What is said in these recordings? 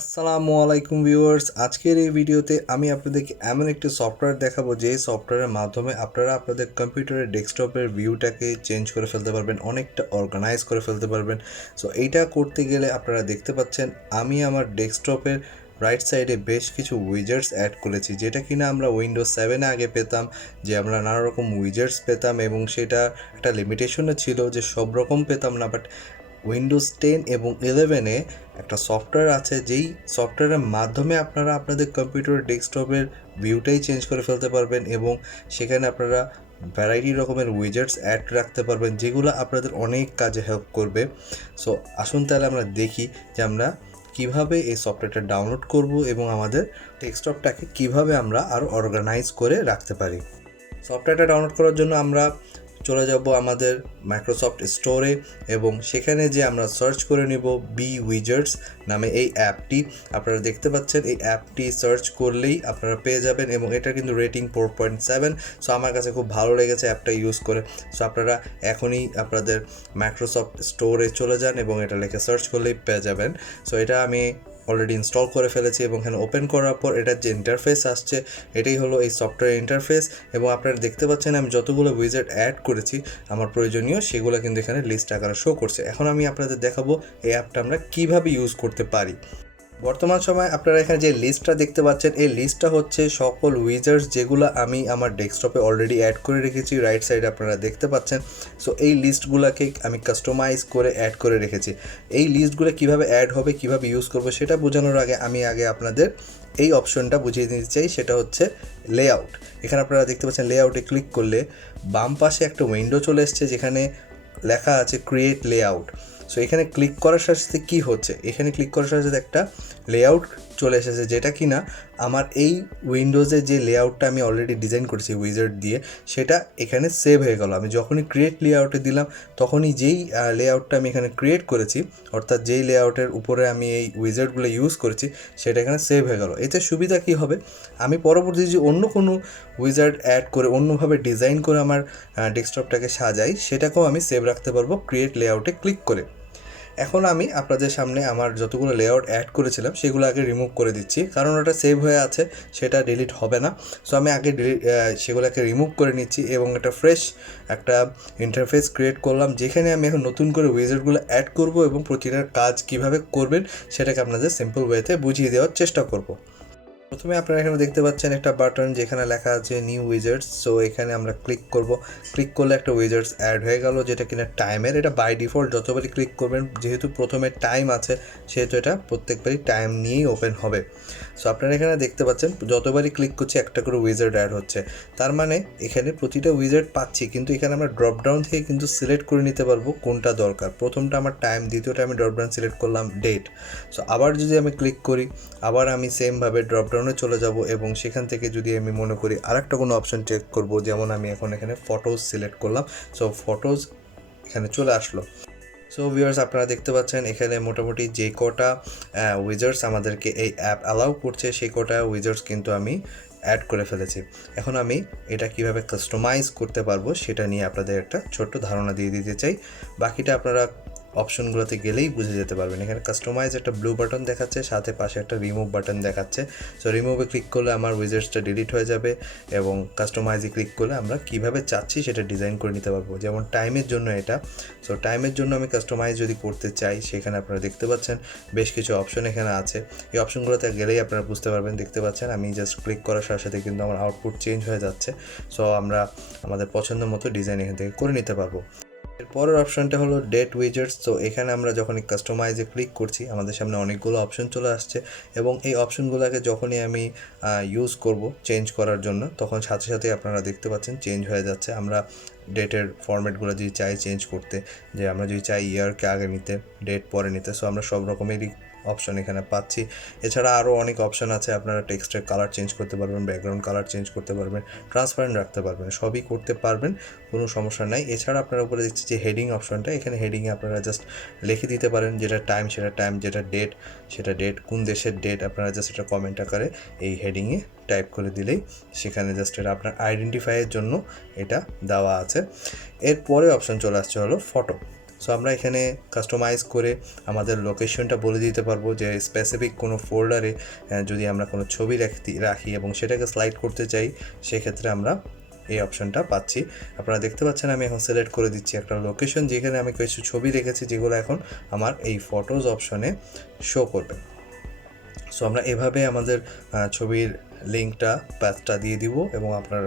আসসালামু আলাইকুম ভিউয়ার্স, আজকের এই ভিডিওতে আমি আপনাদেরকে এমন একটি সফটওয়্যার দেখাবো যে সফটওয়্যারের মাধ্যমে আপনারা আপনাদের কম্পিউটারের ডেস্কটপের ভিউটাকে চেঞ্জ করে ফেলতে পারবেন, অনেকটা অর্গানাইজ করে ফেলতে পারবেন। সো এইটা করতে গেলে আপনারা দেখতে পাচ্ছেন আমি আমার ডেস্কটপের রাইট সাইডে বেশ কিছু উইজেটস অ্যাড করেছি, যেটা কিনা আমরা উইন্ডোজ 7-এ আগে পেতাম, যে আমরা নানা রকম উইজেটস পেতাম এবং সেটা একটা লিমিটেশনও ছিল যে সব রকম পেতাম না। বাট উইন্ডোজ 10 এবং 11-এ একটা সফটওয়্যার আছে, যেই সফটওয়্যারের মাধ্যমে আপনারা আপনাদের কম্পিউটারের ডেস্কটপের ভিউটাই চেঞ্জ করে ফেলতে পারবেন এবং সেখানে আপনারা ভ্যারাইটি রকমের উইজেটস অ্যাড রাখতে পারবেন, যেগুলো আপনাদের অনেক কাজে হেল্প করবে। সো আসুন তাহলে আমরা দেখি যে আমরা কিভাবে এই সফটওয়্যারটা ডাউনলোড করব এবং আমাদের ডেস্কটপটাকে কিভাবে আমরা আরও অর্গানাইজ করে রাখতে পারি। সফটওয়্যারটা ডাউনলোড করার জন্য আমরা চলে যাব আমাদের মাইক্রোসফট স্টোরে এবং সেখানে যে আমরা সার্চ করে নিব উইজেটস নামে এই অ্যাপটি। আপনারা দেখতে পাচ্ছেন এই অ্যাপটি সার্চ করলেই আপনারা পেয়ে যাবেন এবং এটা কিন্তু রেটিং 4.7। সো আমার কাছে খুব ভালো লেগেছে অ্যাপটা ইউজ করে। সো আপনারা এখনই আপনাদের মাইক্রোসফট স্টোরে চলে যান এবং এটা লিখে সার্চ করলেই পেয়ে যাবেন। সো এটা আমি অলরেডি ইনস্টল করে ফেলেছি এবং এখানে ওপেন করার পর এটার যে ইন্টারফেস আসছে এটাই হলো এই সফটওয়্যার ইন্টারফেস। এবং আপনারা দেখতে পাচ্ছেন আমি যতগুলো উইজেট অ্যাড করেছি আমার প্রয়োজনীয় সেগুলো কিন্তু এখানে লিস্ট আকারে শো করছে। এখন আমি আপনাদের দেখাবো এই অ্যাপটা আমরা কীভাবে ইউজ করতে পারি। বর্তমান সময় আপনারা এখানে যে লিস্টটা দেখতে পাচ্ছেন এই লিস্টটা হচ্ছে সকল উইজার্স যেগুলো আমি আমার ডেস্কটপে অলরেডি অ্যাড করে রেখেছি, রাইট সাইডে আপনারা দেখতে পাচ্ছেন। সো এই লিস্টগুলোকে আমি কাস্টমাইজ করে অ্যাড করে রেখেছি। এই লিস্টগুলো কিভাবে অ্যাড হবে, কিভাবে ইউজ করব সেটা বোঝানোর আগে আমি আপনাদের এই অপশনটা বুঝিয়ে দিতে চাই, সেটা হচ্ছে লেআউট। এখানে আপনারা দেখতে পাচ্ছেন লেআউটে ক্লিক করলে বাম পাশে একটা উইন্ডো চলে এসছে যেখানে লেখা আছে ক্রিয়েট লেআউট। সো এখানে ক্লিক করার সাথে সাথে কী হচ্ছে, এখানে ক্লিক করার সাথে সাথে একটা লেআউট চলে এসেছে, যেটা কি না আমার এই উইন্ডোজে যে লেআউটটা আমি অলরেডি ডিজাইন করেছি উইজার্ড দিয়ে সেটা এখানে সেভ হয়ে গেল। আমি যখনই ক্রিয়েট লেআউটে দিলাম তখনই যেই লেআউটটা আমি এখানে ক্রিয়েট করেছি, অর্থাৎ যেই লেআউটের উপরে আমি এই উইজার্ডগুলো ইউজ করেছি সেটা এখানে সেভ হয়ে গেল। এতে সুবিধা কী হবে, আমি পরবর্তী যে অন্য কোনো উইজার্ড অ্যাড করে অন্যভাবে ডিজাইন করে আমার ডেস্কটপটাকে সাজাই সেটাকেও আমি সেভ রাখতে পারবো ক্রিয়েট লেআউটে ক্লিক করে। এখন আমি আপনাদের সামনে আমার যতগুলো লেআউট অ্যাড করেছিলাম সেগুলো আগে রিমুভ করে দিচ্ছি, কারণ ওটা সেভ হয়ে আছে, সেটা ডিলিট হবে না। সো আমি আগে সেগুলোকে রিমুভ করে নিচ্ছি এবং একটা ফ্রেশ একটা ইন্টারফেস ক্রিয়েট করলাম, যেখানে আমি এখন নতুন করে উইজার্ডগুলো অ্যাড করব এবং প্রতিটার কাজ কিভাবে করবেন সেটাকে আপনাদের সিম্পল ওয়েতে বুঝিয়ে দেওয়ার চেষ্টা করব। প্রথমে আপনারা এখানে দেখতে পাচ্ছেন একটা বাটন যেখানে লেখা আছে নিউ উইজার্ডস। সো এখানে আমরা ক্লিক করব। ক্লিক করলে একটা উইজার্ডস অ্যাড হয়ে গেল, যেটা কিনা টাইমের। এটা বাই ডিফল্ট যতবারই ক্লিক করবেন, যেহেতু প্রথমে টাইম আছে সেহেতু এটা প্রত্যেকবারই টাইম নিয়েই ওপেন হবে। সো আপনারা এখানে দেখতে পাচ্ছেন যতবারই ক্লিক করছি একটা করে উইজার্ড অ্যাড হচ্ছে, তার মানে এখানে প্রতিটা উইজার্ড পাচ্ছি, কিন্তু এখানে আমরা ড্রপডাউন থেকে কিন্তু সিলেক্ট করে নিতে পারবো কোনটা দরকার। প্রথমটা আমার টাইম, দ্বিতীয়টা আমি ড্রপডাউন সিলেক্ট করলাম ডেট। সো আবার যদি আমি ক্লিক করি আবার আমি সেমভাবে ড্রপডাউনে চলে যাব এবং সেখান থেকে যদি আমি মনে করি আরেকটা কোনো অপশন চেক করব, যেমন আমি এখন এখানে ফটোজ সিলেক্ট করলাম। সো ফটোজ এখানে চলে আসলো। সো ভিউয়ার্স, আপনারা দেখতে পাচ্ছেন এখানে মোটামুটি যে কটা উইজার্ডস আমাদেরকে এই অ্যাপ অ্যালাউ করছে সেই কটা উইজার্ডস কিন্তু আমি অ্যাড করে ফেলেছি। এখন আমি এটা কিভাবে কাস্টমাইজ করতে পারবো সেটা নিয়ে আপনাদের একটা ছোট্ট ধারণা দিয়ে দিতে চাই। বাকিটা আপনারা অপশনগুলোতে গেলেই বুঝে যেতে পারবেন। এখানে কাস্টমাইজ একটা ব্লু বাটন দেখাচ্ছে, সাথে পাশে একটা রিমুভ বাটন দেখাচ্ছে। সো রিমুভে ক্লিক করলে আমার উইজার্ডসটা ডিলিট হয়ে যাবে এবং কাস্টমাইজে ক্লিক করলে আমরা কিভাবে চাচ্ছি সেটা ডিজাইন করে নিতে পারবো। যেমন টাইমের জন্য এটা, সো টাইমের জন্য আমি কাস্টমাইজ যদি করতে চাই সেখানে আপনারা দেখতে পাচ্ছেন বেশ কিছু অপশন এখানে আছে। এই অপশনগুলোতে গেলেই আপনারা বুঝতে পারবেন। দেখতে পাচ্ছেন আমি জাস্ট ক্লিক করার সাথে সাথে কিন্তু আমার আউটপুট চেঞ্জ হয়ে যাচ্ছে। সো আমরা আমাদের পছন্দ মতো ডিজাইন এখান থেকে করে নিতে পারবো। এর পরের অপশনটা হলো ডেট উইজেটস। তো এখানে আমরা যখনই কাস্টমাইজে ক্লিক করছি আমাদের সামনে অনেকগুলো অপশন চলে আসছে এবং এই অপশনগুলোকে যখনই আমি ইউজ করব চেঞ্জ করার জন্য তখন সাথে সাথে আপনারা দেখতে পাচ্ছেন চেঞ্জ হয়ে যাচ্ছে। আমরা ডেটের ফরম্যাটগুলো যদি চাই চেঞ্জ করতে, যে আমরা যদি চাই ইয়ারকে আগে নিতে, ডেট পরে নিতে, সো আমরা সব রকমেরই অপশন এখানে পাচ্ছি। এছাড়া আরও অনেক অপশন আছে, আপনারা টেক্সটের কালার চেঞ্জ করতে পারবেন, ব্যাকগ্রাউন্ড কালার চেঞ্জ করতে পারবেন, ট্রান্সপারেন্ট রাখতে পারবেন, সবই করতে পারবেন, কোনো সমস্যা নাই। এছাড়া আপনারা উপরে দেখছি যে হেডিং অপশনটা, এখানে হেডিংয়ে আপনারা জাস্ট লিখে দিতে পারেন যেটা টাইম সেটা টাইম, যেটা ডেট সেটা ডেট, কোন দেশের ডেট আপনারা জাস্ট এটা কমেন্ট আকারে এই হেডিংয়ে টাইপ করে দিলেই সেখানে জাস্ট এটা আপনার আইডেন্টিফাইয়ের জন্য এটা দেওয়া আছে। এরপরে অপশন চলে আসছে হলো ফটো। সো আমরা এখানে কাস্টমাইজ করে আমাদের লোকেশনটা বলে দিতে পারবো যে স্পেসিফিক কোনো ফোল্ডারে যদি আমরা কোনো ছবি রাখি এবং সেটাকে স্লাইড করতে চাই, সেক্ষেত্রে আমরা এই অপশনটা পাচ্ছি। আপনারা দেখতে পাচ্ছেন আমি এখন সিলেক্ট করে দিচ্ছি একটা লোকেশন যেখানে আমি কিছু ছবি রেখেছি, যেগুলো এখন আমার এই ফটোজ অপশনে শো করবে। সো আমরা এভাবে আমাদের ছবির লিঙ্কটা প্যাথটা দিয়ে দিব এবং আপনার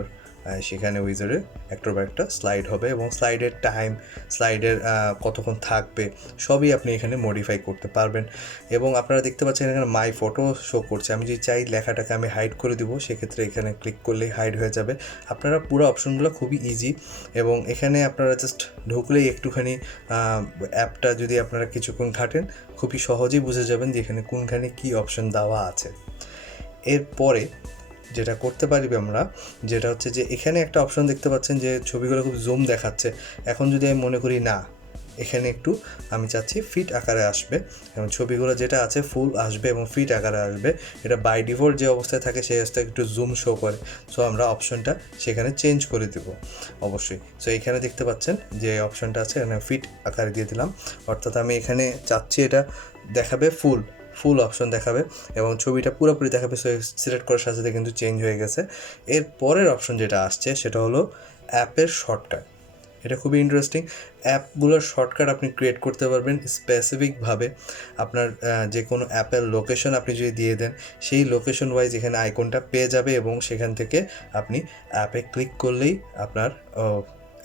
সেখানে উইজারে একটার পর একটা স্লাইড হবে এবং স্লাইডের টাইম, স্লাইডের কতক্ষণ থাকবে সবই আপনি এখানে মডিফাই করতে পারবেন। এবং আপনারা দেখতে পাচ্ছেন এখানে মাই ফটো শো করছে। আমি যদি চাই লেখাটাকে আমি হাইড করে দিব, সেক্ষেত্রে এখানে ক্লিক করলেই হাইড হয়ে যাবে। আপনারা পুরো অপশনগুলো খুবই ইজি এবং এখানে আপনারা জাস্ট ঢুকলেই একটুখানি অ্যাপটা যদি আপনারা কিছুক্ষণ ঘাটেন, খুবই সহজেই বুঝে যাবেন যে এখানে কোনখানে কী অপশন দেওয়া আছে। এরপরে যেটা করতে পারি আমরা, যেটা হচ্ছে যে এখানে একটা অপশন দেখতে পাচ্ছেন যে ছবিগুলো খুব জুম দেখাচ্ছে। এখন যদি আমি মনে করি না, এখানে একটু আমি চাচ্ছি ফিট আকারে আসবে এবং ছবিগুলো যেটা আছে ফুল আসবে এবং ফিট আকারে আসবে, এটা বাই ডিফল্ট যে অবস্থায় থাকে সেই অবস্থায় একটু জুম শো করে। সো আমরা অপশনটা সেখানে চেঞ্জ করে দেব অবশ্যই। সো এখানে দেখতে পাচ্ছেন যে অপশনটা আছে, এখানে ফিট আকারে দিয়ে দিলাম, অর্থাৎ আমি এখানে চাচ্ছি এটা দেখাবে ফুল অপশন দেখাবে এবং ছবিটা পুরোপুরি দেখাবে। সো সিলেক্ট করার সাথে সাথে কিন্তু চেঞ্জ হয়ে গেছে। এর পরের অপশন যেটা আসছে সেটা হলো অ্যাপের শর্টকাট। এটা খুবই ইন্টারেস্টিং। অ্যাপগুলোর শর্টকাট আপনি ক্রিয়েট করতে পারবেন স্পেসিফিকভাবে। আপনার যে কোনো অ্যাপের লোকেশন আপনি যদি দিয়ে দেন, সেই লোকেশন ওয়াইজ এখানে আইকনটা পেয়ে যাবে এবং সেখান থেকে আপনি অ্যাপে ক্লিক করলেই আপনার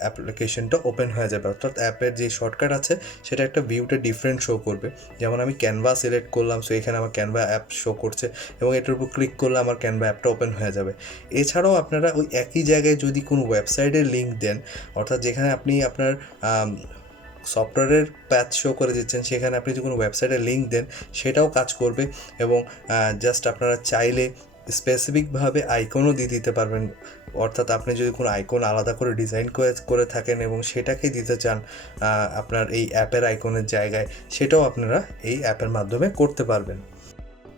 অ্যাপ্লিকেশনটা ওপেন হয়ে যাবে। অর্থাৎ অ্যাপের যে শর্টকাট আছে সেটা একটা ভিউটা ডিফারেন্ট শো করবে। যেমন আমি ক্যানভা সিলেক্ট করলাম, সো এখানে আমার ক্যানভা অ্যাপ শো করছে এবং এটার উপর ক্লিক করলে আমার ক্যানভা অ্যাপটা ওপেন হয়ে যাবে। এছাড়াও আপনারা ওই একই জায়গায় যদি কোনো ওয়েবসাইটের লিঙ্ক দেন, অর্থাৎ যেখানে আপনি আপনার সফটওয়্যারের প্যাথ শো করে দিচ্ছেন, সেখানে আপনি যদি কোনো ওয়েবসাইটের লিঙ্ক দেন, সেটাও কাজ করবে। এবং জাস্ট আপনারা চাইলে স্পেসিফিকভাবে আইকনও দিয়ে দিতে পারবেন। অর্থাৎ আপনি যদি কোনো আইকন আলাদা করে ডিজাইন করে থাকেন এবং সেটাকে দিতে চান আপনার এই অ্যাপের আইকনের জায়গায়, সেটাও আপনারা এই অ্যাপের মাধ্যমে করতে পারবেন।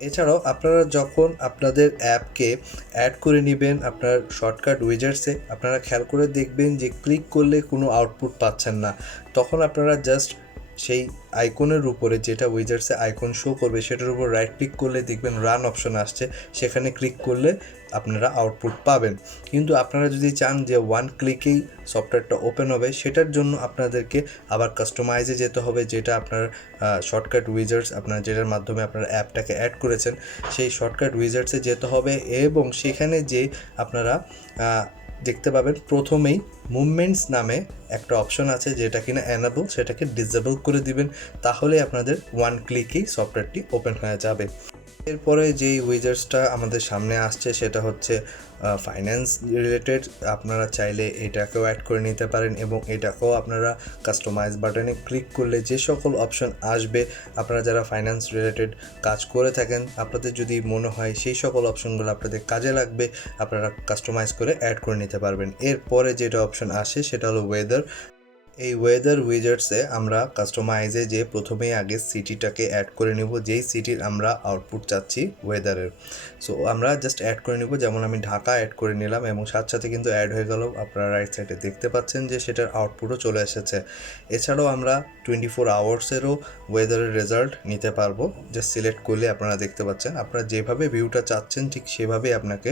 এছাড়াও আপনারা যখন আপনাদের অ্যাপকে অ্যাড করে নেবেন আপনার শর্টকাট উইজেটসে, আপনারা খেয়াল করে দেখবেন যে ক্লিক করলে কোনো আউটপুট পাচ্ছেন না। তখন আপনারা জাস্ট সেই আইকনের উপরে, যেটা উইজেটসে আইকন শো করবে, সেটার উপর রাইট ক্লিক করলে দেখবেন রান অপশন আসছে, সেখানে ক্লিক করলে আপনারা আউটপুট পাবেন। কিন্তু আপনারা যদি চান যে ওয়ান ক্লিকেই সফটওয়্যারটা ওপেন হবে, সেটার জন্য আপনাদেরকে আবার কাস্টমাইজে যেতে হবে, যেটা আপনার শর্টকাট উইজেটস, আপনার যেটার মাধ্যমে আপনার অ্যাপটাকে অ্যাড করেছেন, সেই শর্টকাট উইজেটসে যেতে হবে এবং সেখানে যে আপনারা দেখতে পাবেন প্রথমেই মুভমেন্টস নামে একটা অপশন আছে, যেটা কিনা অ্যানাবল, সেটাকে ডিসেবল করে দিবেন। তাহলে আপনাদের ওয়ান ক্লিকেই সফটওয়্যারটি ওপেন হয়ে যাবে। এরপরে যেই উইজার্সটা আমাদের সামনে আসছে সেটা হচ্ছে ফাইন্যান্স রিলেটেড। আপনারা চাইলে এটাকেও অ্যাড করে নিতে পারেন এবং এটাকেও আপনারা কাস্টমাইজ বাটনে ক্লিক করলে যে সকল অপশন আসবে, আপনারা যারা ফাইন্যান্স রিলেটেড কাজ করে থাকেন, আপনাদের যদি মনে হয় সেই সকল অপশনগুলো আপনাদের কাজে লাগবে, আপনারা কাস্টমাইজ করে অ্যাড করে নিতে পারবেন। এরপরে যেটা অপশন আসে সেটা হলো ওয়েদার। এই ওয়েদার উইজার্টসে আমরা কাস্টমাইজে যে প্রথমেই আগে সিটিটাকে অ্যাড করে নেব, যেই সিটির আমরা আউটপুট চাচ্ছি ওয়েদারের। সো আমরা জাস্ট অ্যাড করে নেব, যেমন আমি ঢাকা অ্যাড করে নিলাম এবং সাথে সাথে কিন্তু অ্যাড হয়ে গেল। আপনারা রাইট সাইডে দেখতে পাচ্ছেন যে সেটার আউটপুটও চলে এসেছে। এছাড়াও আমরা 24 আওয়ার্সেরও ওয়েদারের রেজাল্ট নিতে পারবো। জাস্ট সিলেক্ট করলে আপনারা দেখতে পাচ্ছেন, আপনারা যেভাবে ভিউটা চাচ্ছেন ঠিক সেভাবেই আপনাকে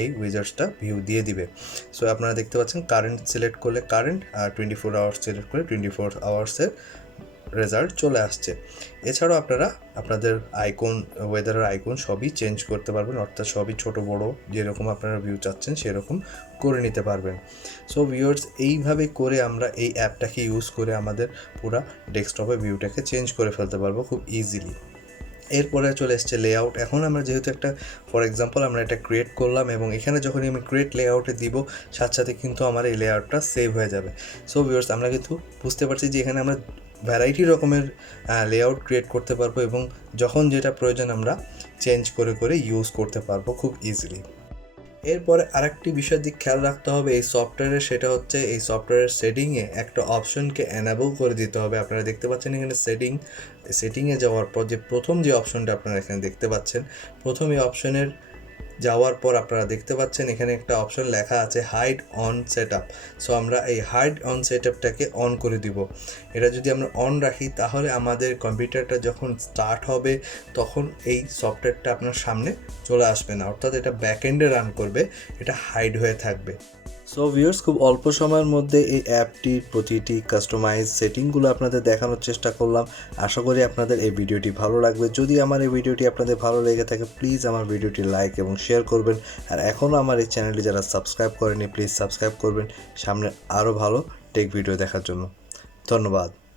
এই উইজার্টসটা ভিউ দিয়ে দিবে। সো আপনারা দেখতে পাচ্ছেন কারেন্ট সিলেক্ট করলে কারেন্ট, আর 24 আওয়ার্স সিলেক্ট করে 24 আওয়ার্সের রেজাল্ট চলে আসছে। এছাড়াও আপনারা আপনাদের আইকন, ওয়েদারের আইকন সবই চেঞ্জ করতে পারবেন, অর্থাৎ সবই ছোট বড় যেরকম আপনারা ভিউ চাচ্ছেন সেরকম করে নিতে পারবেন। সো ভিউয়ার্স, এইভাবে করে আমরা এই অ্যাপটাকে ইউজ করে আমাদের পুরো ডেস্কটপে ভিউটাকে চেঞ্জ করে ফেলতে পারবো খুব ইজিলি। এরপরে চলে এসছে লেআউট। এখন আমরা যেহেতু একটা ফর এক্সাম্পল আমরা এটা ক্রিয়েট করলাম এবং এখানে যখনই আমি ক্রিয়েট লেআউটে দিব, সাথে সাথে কিন্তু আমার এই লেআউটটা সেভ হয়ে যাবে। সো ভিউয়ার্স, আমরা কিন্তু বুঝতে পারছি যে এখানে আমরা ভ্যারাইটি রকমের লেআউট ক্রিয়েট করতে পারবো এবং যখন যেটা প্রয়োজন আমরা চেঞ্জ করে করে ইউজ করতে পারবো খুব ইজিলি। এরপরে আরেকটি বিষয়ের দিক খেয়াল রাখতে হবে এই সফটওয়্যারে, সেটা হচ্ছে এই সফটওয়্যারের সেটিংয়ে একটা অপশনকে অ্যানাবল করে দিতে হবে। আপনারা দেখতে পাচ্ছেন এখানে সেটিংয়ে যাওয়ার পর যে প্রথম যে অপশনটা আপনারা এখানে দেখতে পাচ্ছেন, প্রথম এই অপশনের যাওয়ার পর আপনারা দেখতে পাচ্ছেন এখানে একটা অপশন লেখা আছে হাইড অন সেটআপ। সো আমরা এই হাইড অন সেটআপটাকে অন করে দিব। এটা যদি আমরা অন রাখি তাহলে আমাদের কম্পিউটারটা যখন স্টার্ট হবে তখন এই সফটওয়্যারটা আপনার সামনে চলে আসবে না, অর্থাৎ এটা ব্যাকএন্ডে রান করবে, এটা হাইড হয়ে থাকবে। সো ভিউয়ার্স, খুব অল্প সময়ের মধ্যে এই অ্যাপটির প্রতিটি কাস্টমাইজ সেটিংগুলো আপনাদের দেখানোর চেষ্টা করলাম। আশা করি আপনাদের এই ভিডিওটি ভালো লাগবে। যদি আমার এই ভিডিওটি আপনাদের ভালো লেগে থাকে প্লিজ আমার ভিডিওটি লাইক এবং শেয়ার করবেন। আর এখনও আমার এই চ্যানেলটি যারা সাবস্ক্রাইব করেনি প্লিজ সাবস্ক্রাইব করবেন সামনে আরও ভালো টেক ভিডিও দেখার জন্য। ধন্যবাদ।